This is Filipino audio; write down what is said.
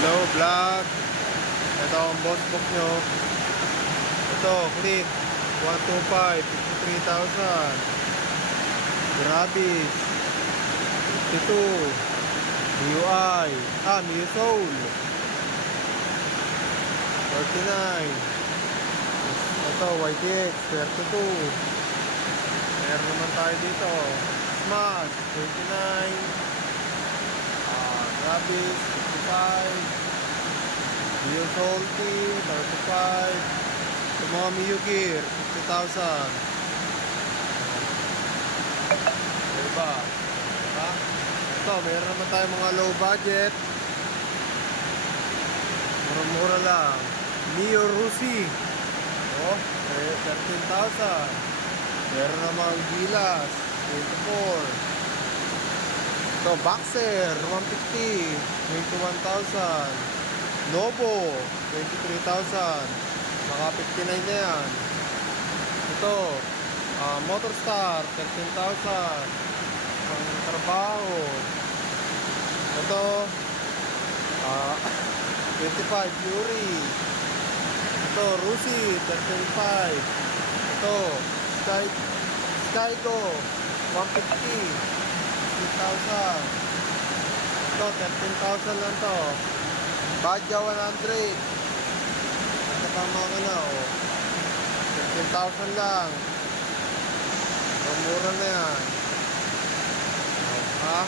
Hello vlog. Ito ang boss book nyo. Ito, click 125, 53,000. Gravis 52. MIUI MIU Soul 39. Ito, YTX 32. Meron naman tayo dito Smash 29. Gravis 55. MIU Soul 35. Ito mga MIU Gear 50,000. Diba? Diba? Ito, meron naman tayo mga low budget. Mura-mura lang. MIU Rusi. Oh, 13,000. Meron naman Gilas 24. Ito, Boxer 150. 21,000. Novo 23,000. Naka 59 na yan. Ito, Motorstar 13,000. Pang trabaho. Ito, 25 Fury. Ito, Rusi 13,500. Ito, Skygo 150. 15,000. Ito, 13,000 lang to. Badja 100. Nakatama ka na, oh. 13,000 lang. Mura na yan. Oh, ha?